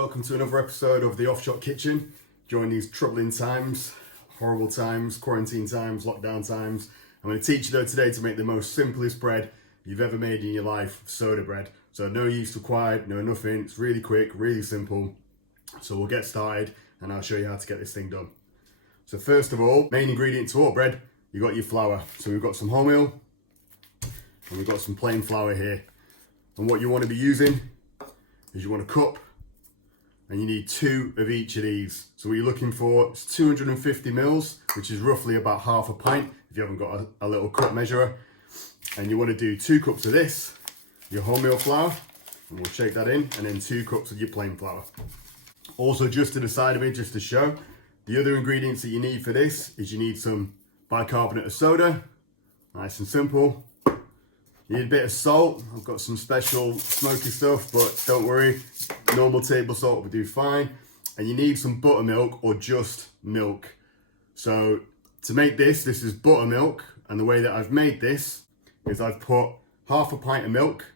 welcome to another episode of the Offshot Kitchen. During these troubling times, horrible times, quarantine times, lockdown times, I'm going to teach you though today to make the most simplest bread you've ever made in your life, soda bread. So no yeast required, no nothing, it's really quick, really simple. So we'll get started and I'll show you how to get this thing done. So first of all, main ingredient to all bread, you got your flour. So we've got some wholemeal and we've got some plain flour here. And what you want to be using is you want a cup, and you need 2 of each of these. So what you're looking for is 250 mils, which is roughly about half a pint if you haven't got a little cup measurer. And you want to do 2 cups of this, your wholemeal flour, and we'll shake that in, and then 2 cups of your plain flour. Also, just to the side of it, just to show, the other ingredients that you need for this is you need some bicarbonate of soda, nice and simple. You need a bit of salt. I've got some special smoky stuff, but don't worry, normal table salt will do fine. And you need some buttermilk or just milk. So to make this is buttermilk, and the way that I've made this is I've put half a pint of milk,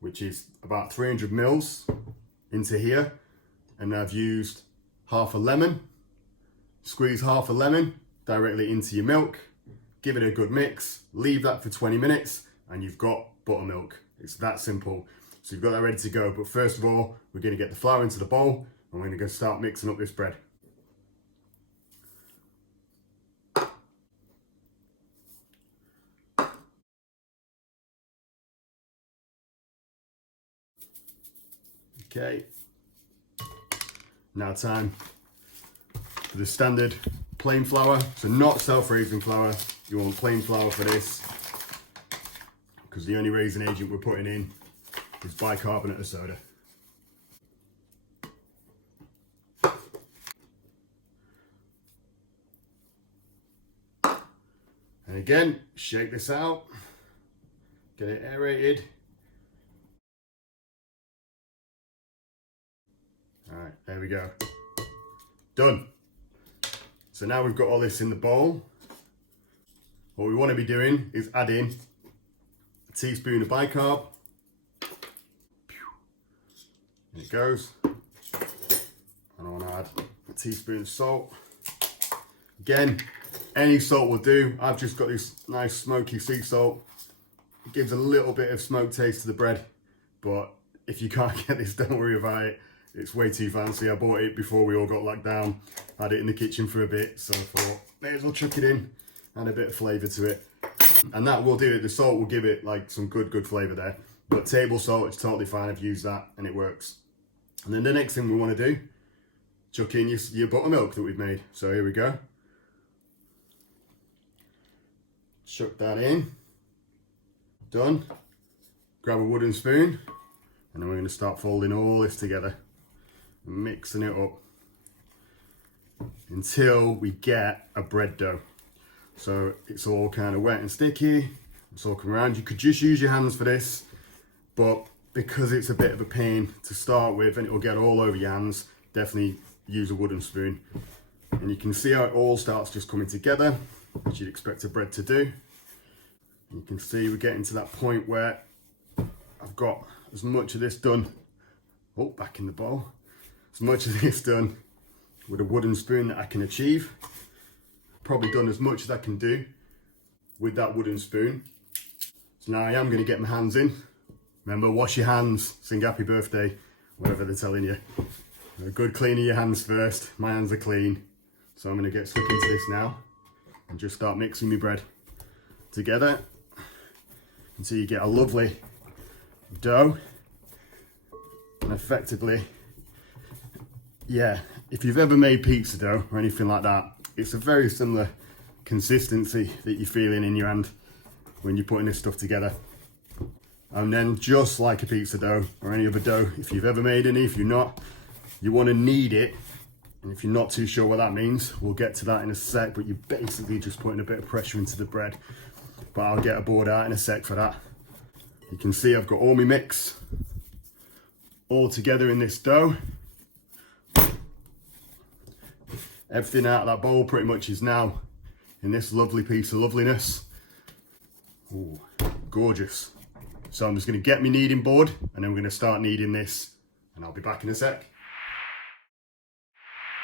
which is about 300 mils, into here, and I've used half a lemon. Squeeze half a lemon directly into your milk, give it a good mix, leave that for 20 minutes, and you've got buttermilk. It's that simple. So you've got that ready to go. But first of all, we're going to get the flour into the bowl and we're going to go start mixing up this bread. Okay. Now time for the standard plain flour. So not self-raising flour. You want plain flour for this, because the only raising agent we're putting in is bicarbonate of soda. And again, shake this out, get it aerated. All right, there we go. Done. So now we've got all this in the bowl. What we want to be doing is adding a teaspoon of bicarb. There it goes. And I want to add a teaspoon of salt. Again, any salt will do. I've just got this nice smoky sea salt. It gives a little bit of smoke taste to the bread, but if you can't get this, don't worry about it. It's way too fancy. I bought it before we all got locked down. Had it in the kitchen for a bit, so I thought, may as well chuck it in, add a bit of flavour to it. And that will do it. The salt will give it like some good flavour there. But table salt is totally fine. I've used that and it works. And then the next thing we want to do, chuck in your buttermilk that we've made. So here we go. Chuck that in. Done. Grab a wooden spoon. And then we're going to start folding all this together. Mixing it up until we get a bread dough. So it's all kind of wet and sticky. It's all coming around. You could just use your hands for this, but because it's a bit of a pain to start with and it will get all over your hands, definitely use a wooden spoon. And you can see how it all starts just coming together, which you'd expect a bread to do. And you can see we're getting to that point where I've got as much of this done. Oh, back in the bowl. As much of this done with a wooden spoon that I can achieve. Probably done as much as I can do with that wooden spoon. So now I am going to get my hands in. Remember, wash your hands, sing happy birthday, whatever they're telling you. A good clean of your hands first. My hands are clean. So I'm going to get stuck into this now and just start mixing my bread together until you get a lovely dough. And effectively, yeah, if you've ever made pizza dough or anything like that, it's a very similar consistency that you're feeling in your hand when you're putting this stuff together. And then just like a pizza dough or any other dough, if you've ever made any, if you're not, you want to knead it. And if you're not too sure what that means, we'll get to that in a sec, but you're basically just putting a bit of pressure into the bread. But I'll get a board out in a sec for that. You can see I've got all my mix all together in this dough. Everything out of that bowl pretty much is now in this lovely piece of loveliness. Ooh, gorgeous. So I'm just going to get my kneading board and then we're going to start kneading this and I'll be back in a sec.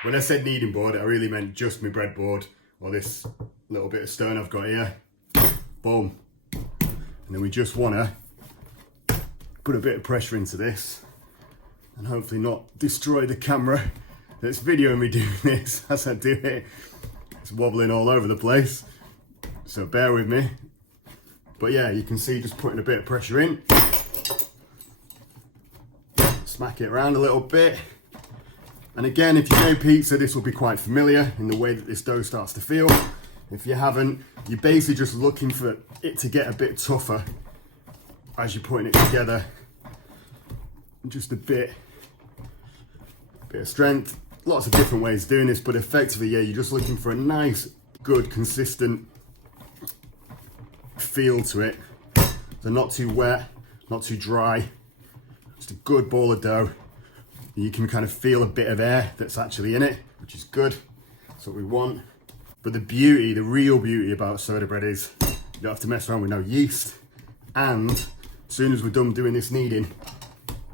When I said kneading board, I really meant just my breadboard, or this little bit of stone I've got here. Boom. And then we just want to put a bit of pressure into this and hopefully not destroy the camera that's videoing me doing this as I do it. It's wobbling all over the place, so bear with me. But yeah, you can see just putting a bit of pressure in. Smack it around a little bit. And again, if you know pizza, this will be quite familiar in the way that this dough starts to feel. If you haven't, you're basically just looking for it to get a bit tougher as you're putting it together. Just a bit of strength. Lots of different ways of doing this, but effectively, yeah, you're just looking for a nice, good, consistent feel to it. So not too wet, not too dry, just a good ball of dough. You can kind of feel a bit of air that's actually in it, which is good. That's what we want. But the beauty, the real beauty about soda bread is you don't have to mess around with no yeast. And as soon as we're done doing this kneading,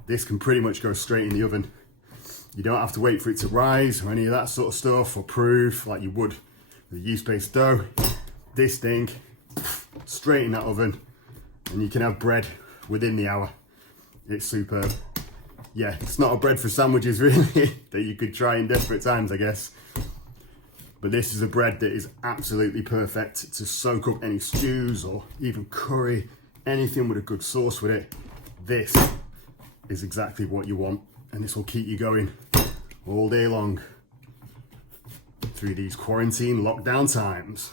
this can pretty much go straight in the oven. You don't have to wait for it to rise or any of that sort of stuff, or proof like you would with yeast-based dough. This thing, straight in that oven, and you can have bread within the hour. It's superb. Yeah, it's not a bread for sandwiches really, that you could try in desperate times, I guess. But this is a bread that is absolutely perfect to soak up any stews or even curry, anything with a good sauce with it. This is exactly what you want, and this will keep you going all day long through these quarantine lockdown times.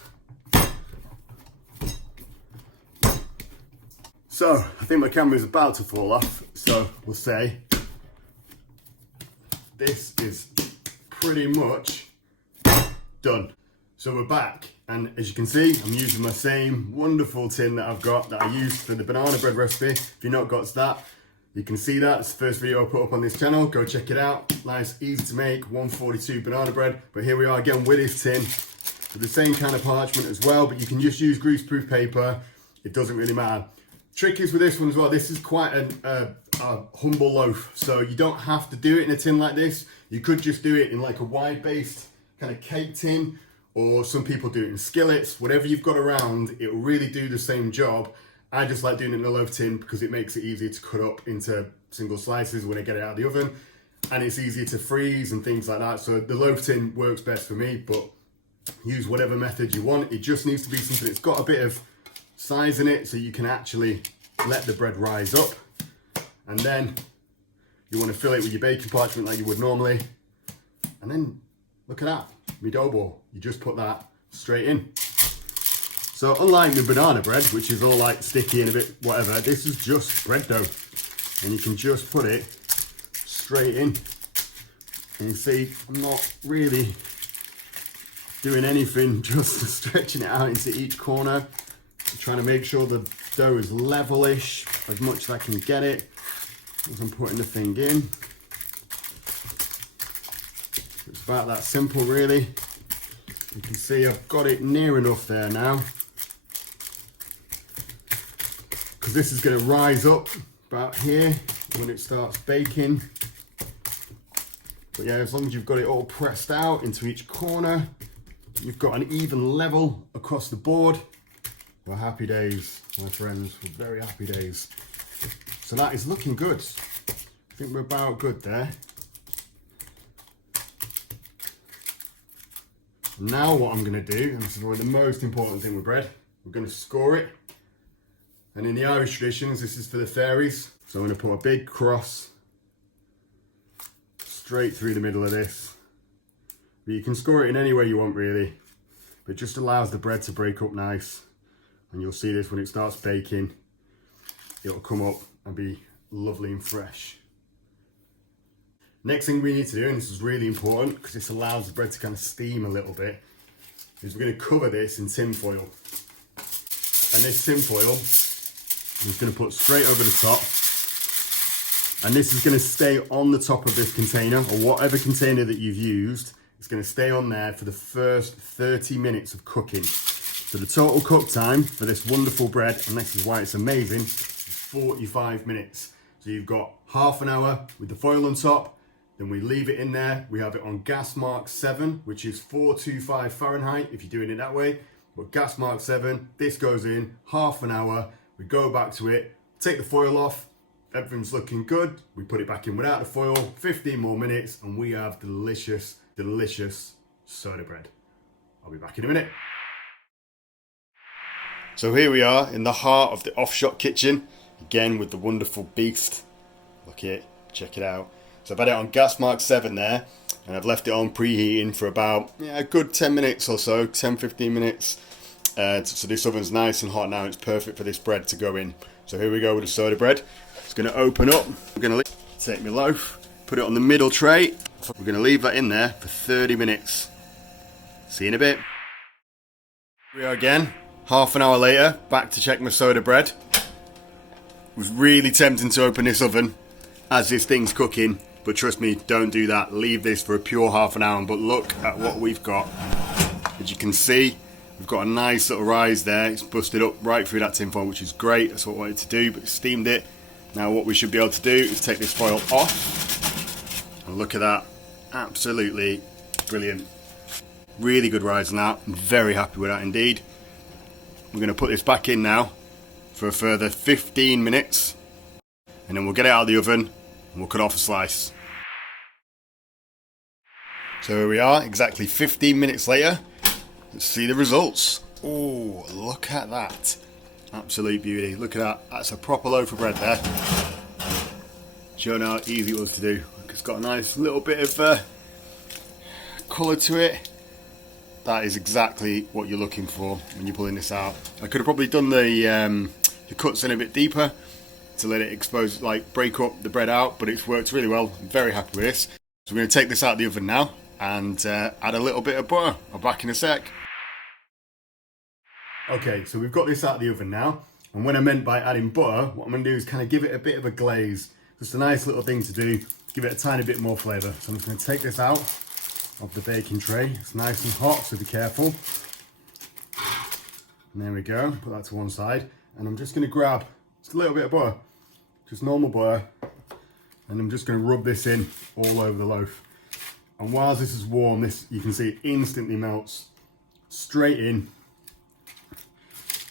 So, I think my camera is about to fall off, so we'll say this is pretty much done. So we're back, and as you can see, I'm using my same wonderful tin that I've got that I used for the banana bread recipe. If you've not got that, you can see that. It's the first video I put up on this channel. Go check it out. Nice, easy to make, 142 banana bread. But here we are again with this tin, with the same kind of parchment as well, but you can just use greaseproof paper. It doesn't really matter. Trick is with this one as well, this is quite a humble loaf, so you don't have to do it in a tin like this. You could just do it in like a wide-based kind of cake tin, or some people do it in skillets. Whatever you've got around, it will really do the same job. I just like doing it in a loaf tin because it makes it easier to cut up into single slices when I get it out of the oven, and it's easier to freeze and things like that. So the loaf tin works best for me, but use whatever method you want. It just needs to be something that's got a bit of size in it so you can actually let the bread rise up. And then you want to fill it with your baking parchment like you would normally. And then look at that, my dough ball. You just put that straight in. So unlike the banana bread, which is all like sticky and a bit whatever, this is just bread dough. And you can just put it straight in. And you see, I'm not really doing anything, just stretching it out into each corner. Trying to make sure the dough is levelish as much as I can get it as I'm putting the thing in. It's about that simple really. You can see I've got it near enough there now, because this is going to rise up about here when it starts baking. But yeah, as long as you've got it all pressed out into each corner, you've got an even level across the board. We're happy days, my friends. We're very happy days. So that is looking good. I think we're about good there. Now what I'm going to do, and this is probably the most important thing with bread, we're going to score it. And in the Irish traditions, this is for the fairies. So I'm going to put a big cross straight through the middle of this. But you can score it in any way you want really. But it just allows the bread to break up nice. And you'll see this when it starts baking, it'll come up and be lovely and fresh. Next thing we need to do, and this is really important because this allows the bread to kind of steam a little bit, is we're going to cover this in tin foil. And this tin foil, I'm just going to put straight over the top. And this is going to stay on the top of this container, or whatever container that you've used. It's going to stay on there for the first 30 minutes of cooking. So the total cook time for this wonderful bread, and this is why it's amazing, is 45 minutes. So you've got half an hour with the foil on top, Then we leave it in there. We have it on gas mark 7, which is 425 Fahrenheit if you're doing it that way. But gas mark 7, this goes in half an hour. We go back to it, take the foil off. Everything's looking good. We put it back in without the foil, 15 more minutes, and we have delicious, delicious soda bread. I'll be back in a minute. So here we are in the heart of the offshot kitchen, again with the wonderful beast. Look at it, check it out. So I've had it on gas mark 7 there, and I've left it on preheating for about a good 10 minutes or so, 10-15 minutes. So this oven's nice and hot now, it's perfect for this bread to go in. So here we go with the soda bread. It's going to open up. I'm going to take my loaf, put it on the middle tray. We're going to leave that in there for 30 minutes. See you in a bit. Here we are again, half an hour later, back to check my soda bread. It was really tempting to open this oven as this thing's cooking, but trust me, don't do that. Leave this for a pure half an hour. But look at what we've got. As you can see, we've got a nice little rise there. It's busted up right through that tin foil, which is great. That's what I wanted to do, but steamed it. Now what we should be able to do is take this foil off. And look at that. Absolutely brilliant. Really good rise on that. I'm very happy with that indeed. We're going to put this back in now for a further 15 minutes. And then we'll get it out of the oven and we'll cut off a slice. So here we are, exactly 15 minutes later. Let's see the results. Oh, look at that. Absolute beauty. Look at that. That's a proper loaf of bread there. Showing how easy it was to do. It's got a nice little bit of colour to it. That is exactly what you're looking for when you're pulling this out. I could have probably done the cuts in a bit deeper to let it expose, like break up the bread out, but it's worked really well. I'm very happy with this. So we're going to take this out of the oven now and add a little bit of butter. I'll be back in a sec. Okay, so we've got this out of the oven now, and when I meant by adding butter, what I'm going to do is kind of give it a bit of a glaze. Just a nice little thing to do, give it a tiny bit more flavour. So I'm just going to take this out of the baking tray. It's nice and hot, so be careful. And there we go, put that to one side. And I'm just going to grab just a little bit of butter, just normal butter, and I'm just going to rub this in all over the loaf. And whilst this is warm, this, you can see it instantly melts straight in.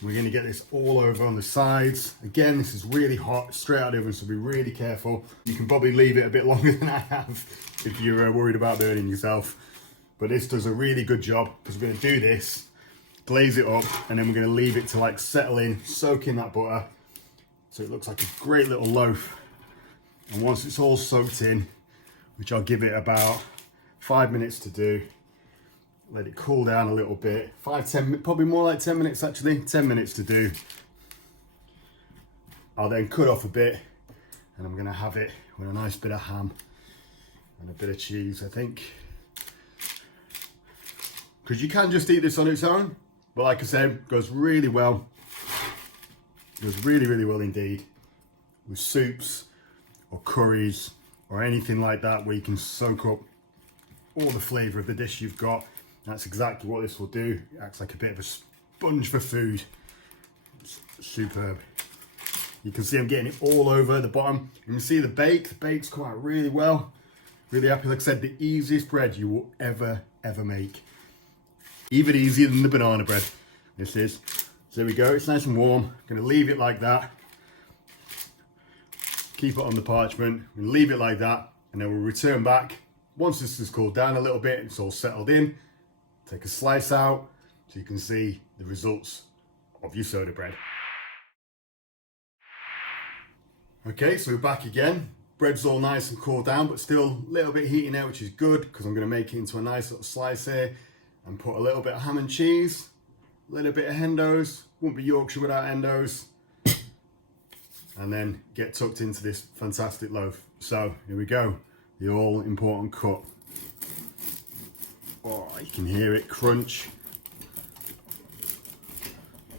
We're going to get this all over on the sides. Again, this is really hot, straight out of the oven, so be really careful. You can probably leave it a bit longer than I have if you're worried about burning yourself. But this does a really good job, because we're going to do this, glaze it up, and then we're going to leave it to like settle in, soak in that butter, so it looks like a great little loaf. And once it's all soaked in, which I'll give it about 5 minutes to do, let it cool down a little bit. 5-10, probably more like 10 minutes actually. 10 minutes to do. I'll then cut off a bit, and I'm gonna have it with a nice bit of ham and a bit of cheese, I think. Because you can just eat this on its own, but like I said, goes really well. Goes really, really well indeed with soups or curries or anything like that, where you can soak up all the flavour of the dish you've got. That's exactly what this will do. It acts like a bit of a sponge for food. It's superb. You can see I'm getting it all over the bottom. You can see the bake. The bake's come out really well. Really happy. Like I said, the easiest bread you will ever make. Even easier than the banana bread. This is. So there we go. It's nice and warm. I'm going to leave it like that. Keep it on the parchment. We'll leave it like that, and then we'll return back. Once this has cooled down a little bit, it's all settled in. Take a slice out so you can see the results of your soda bread. Okay, so we're back again. Bread's all nice and cooled down, but still a little bit heaty now, which is good, because I'm going to make it into a nice little slice here and put a little bit of ham and cheese, a little bit of hendos. Wouldn't be Yorkshire without hendos. And then get tucked into this fantastic loaf. So here we go, the all important cut. Oh, you can hear it crunch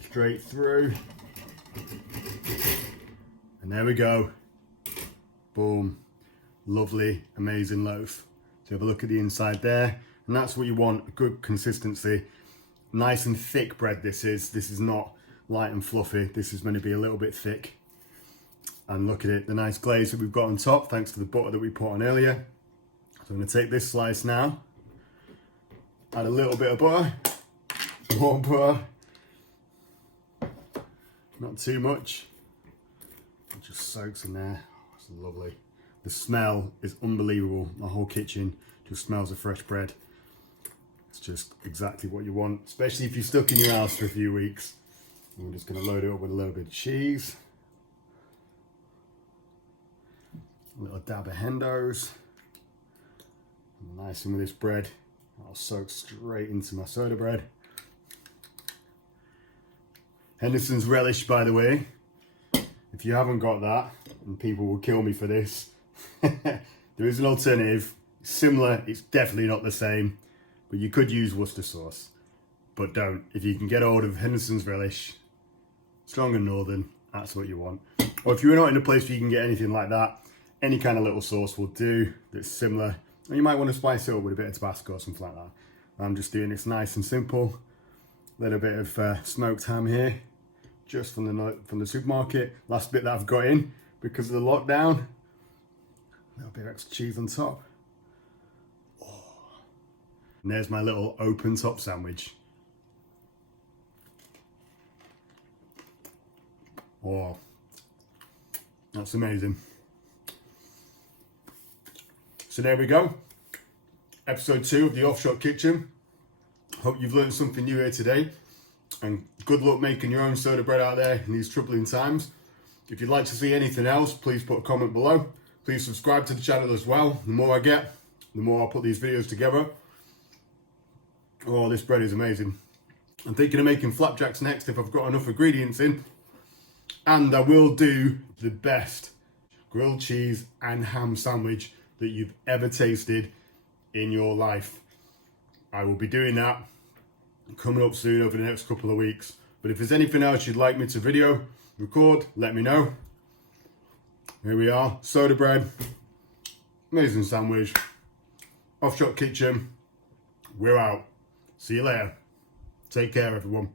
straight through. And there we go. Boom. Lovely, amazing loaf. So have a look at the inside there. And that's what you want, a good consistency. Nice and thick bread this is. This is not light and fluffy. This is going to be a little bit thick. And look at it, the nice glaze that we've got on top, thanks to the butter that we put on earlier. So I'm going to take this slice now, add a little bit of butter, more butter, not too much. It just soaks in there. Oh, it's lovely. The smell is unbelievable. My whole kitchen just smells of fresh bread. It's just exactly what you want, especially if you're stuck in your house for a few weeks. I'm just going to load it up with a little bit of cheese, a little dab of hendos. Nice one with this bread. I'll soak straight into my soda bread. Henderson's relish, by the way. If you haven't got that, and people will kill me for this, there is an alternative. It's similar, it's definitely not the same, but you could use Worcester sauce. But don't. If you can get hold of Henderson's relish, strong and northern, that's what you want. Or if you're not in a place where you can get anything like that, any kind of little sauce will do that's similar. And you might want to spice it up with a bit of Tabasco or something like that. I'm just doing this nice and simple. A little bit of smoked ham here, just from the supermarket. Last bit that I've got in because of the lockdown. A little bit of extra cheese on top. Oh. And there's my little open top sandwich. Oh, that's amazing. So there we go. Episode 2 of the Offshot Kitchen. Hope you've learned something new here today. And good luck making your own soda bread out there in these troubling times. If you'd like to see anything else, please put a comment below. Please subscribe to the channel as well. The more I get, the more I'll put these videos together. Oh, this bread is amazing. I'm thinking of making flapjacks next if I've got enough ingredients in. And I will do the best grilled cheese and ham sandwich that you've ever tasted in your life. I will be doing that coming up soon over the next couple of weeks. But if there's anything else you'd like me to video, record, let me know. Here we are, soda bread, amazing sandwich, Offshot Kitchen. We're out. See you later. Take care, everyone.